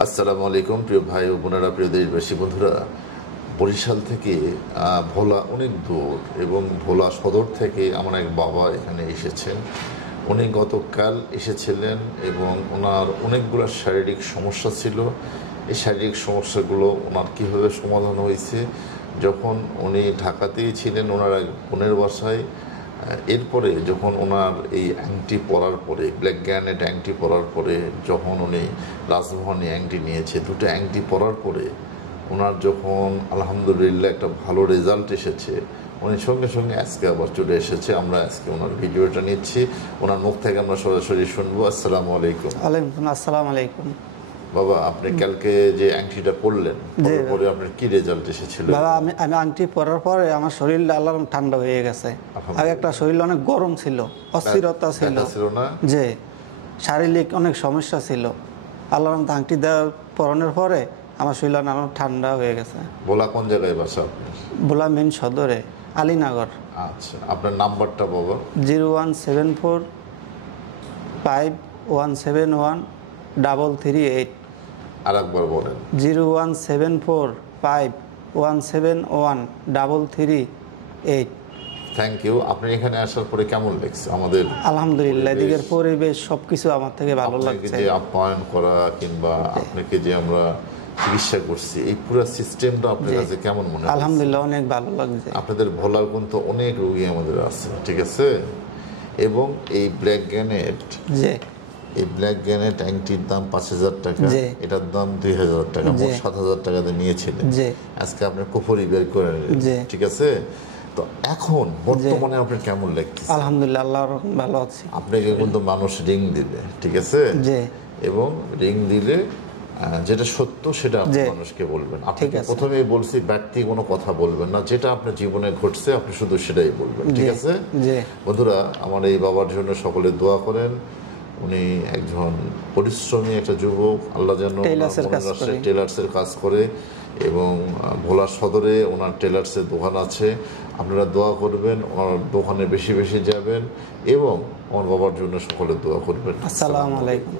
আসসালামু আলাইকুম প্রিয় ভাই ও বোনেরা, প্রিয় দেশবাসী বন্ধুরা। বরিশাল থেকে ভোলা অনেক দূর এবং ভোলা সদর থেকে আমার এক বাবা এখানে এসেছেন। উনি গতকাল এসেছিলেন এবং ওনার অনেকগুলো শারীরিক সমস্যা ছিল। এই শারীরিক সমস্যাগুলো ওনার কীভাবে সমাধান হয়েছে, যখন উনি ঢাকাতেই ছিলেন ওনার এক বোনের বাসায়, এরপরে যখন ওনার এই আংটি পরার পরে, ব্ল্যাক গ্রানাইট আংটি পরার পরে, যখন উনি রাজভবনী আংটি নিয়েছে, দুটো আংটি পরার পরে ওনার যখন আলহামদুলিল্লাহ একটা ভালো রেজাল্ট এসেছে, উনি সঙ্গে সঙ্গে আজকে আবার চলে এসেছে। আমরা আজকে ওনার ভিডিওটা নিচ্ছি, ওনার মুখ থেকে আমরা সরাসরি শুনবো। আসসালামু আলাইকুম। ওয়ালাইকুম আসসালাম আলাইকুম। বাবা, আপনি কালকে যে আংটিটা পরলেন, পরে আপনার কি রেজাল্ট এসেছিল? বাবা, আমি আংটি পরার পরে আমার শরীর আল্লাহ ঠান্ডা হয়ে গেছে। আগে একটা শরীর অনেক গরম ছিল, অস্থিরতা ছিল না, যে শারীরিক অনেক সমস্যা ছিল। আল্লাহ আংটি দেওয়ার পরানোর পরে আমার শরীর অনেক ঠান্ডা হয়ে গেছে। ভোলা কোন জায়গায় বাসা আপনার? ভোলা মেন সদরে, আলীনগর। আচ্ছা, আপনার নাম্বারটা বাবা? 01745171338। আর একবার বলেন। 01745171338। Thank you. আপনি এখানে আসার পরে কেমন লাগছে আমাদের? আলহামদুলিল্লাহ, এদিকের পরিবেশ সবকিছু আমার থেকে ভালো লাগছে। যে আপ্যায়ন করা কিংবা আপনাকে যে আমরা চিকিৎসা করছি, এই পুরো সিস্টেমটা আপনার কাছে কেমন মনে হয়? আলহামদুলিল্লাহ, অনেক ভালো লাগছে। আপনাদের ভোলার কিন্তু অনেক রোগী আমাদের আছে, ঠিক আছে? এবং এই ব্ল্যাক গ্রানাইট, এই ব্ল্যাক গ্রানাইট আংটির দাম 5,000 টাকা, এটার দাম 2,000 টাকা, মোট 7,000 টাকাতে নিয়েছিলেন। আজকে আপনি কুফরি বের করে নিলেন, ঠিক আছে? তো এখন বর্তমানে আপনার কেমন লাগছে? আলহামদুলিল্লাহ, আল্লাহর ভালো আছি। আপনাকে কিন্তু মানুষ রিং দিবে, ঠিক আছে? এবং রিং দিলে যেটা সত্য সেটা আপনি মানুষকে বলবেন। আপনাকে প্রথমেই বলছি ব্যক্তি কোনো কথা বলবেন না, যেটা আপনার জীবনে ঘটছে আপনি শুধু সেটাই বলবেন, ঠিক আছে? বন্ধুরা, আমার এই বাবার জন্য সকলে দোয়া করেন। উনি একজন পরিশ্রমী একটা যুবক, আল্লাহ যেন টেলার্সের কাজ করে এবং ভোলা সদরে ওনার টেলার্সের দোকান আছে। আপনারা দোয়া করবেন, ওনার দোকানে বেশি বেশি যাবেন এবং আমার বাবার জন্য সকলে দোয়া করবেন। আসসালামু আলাইকুম।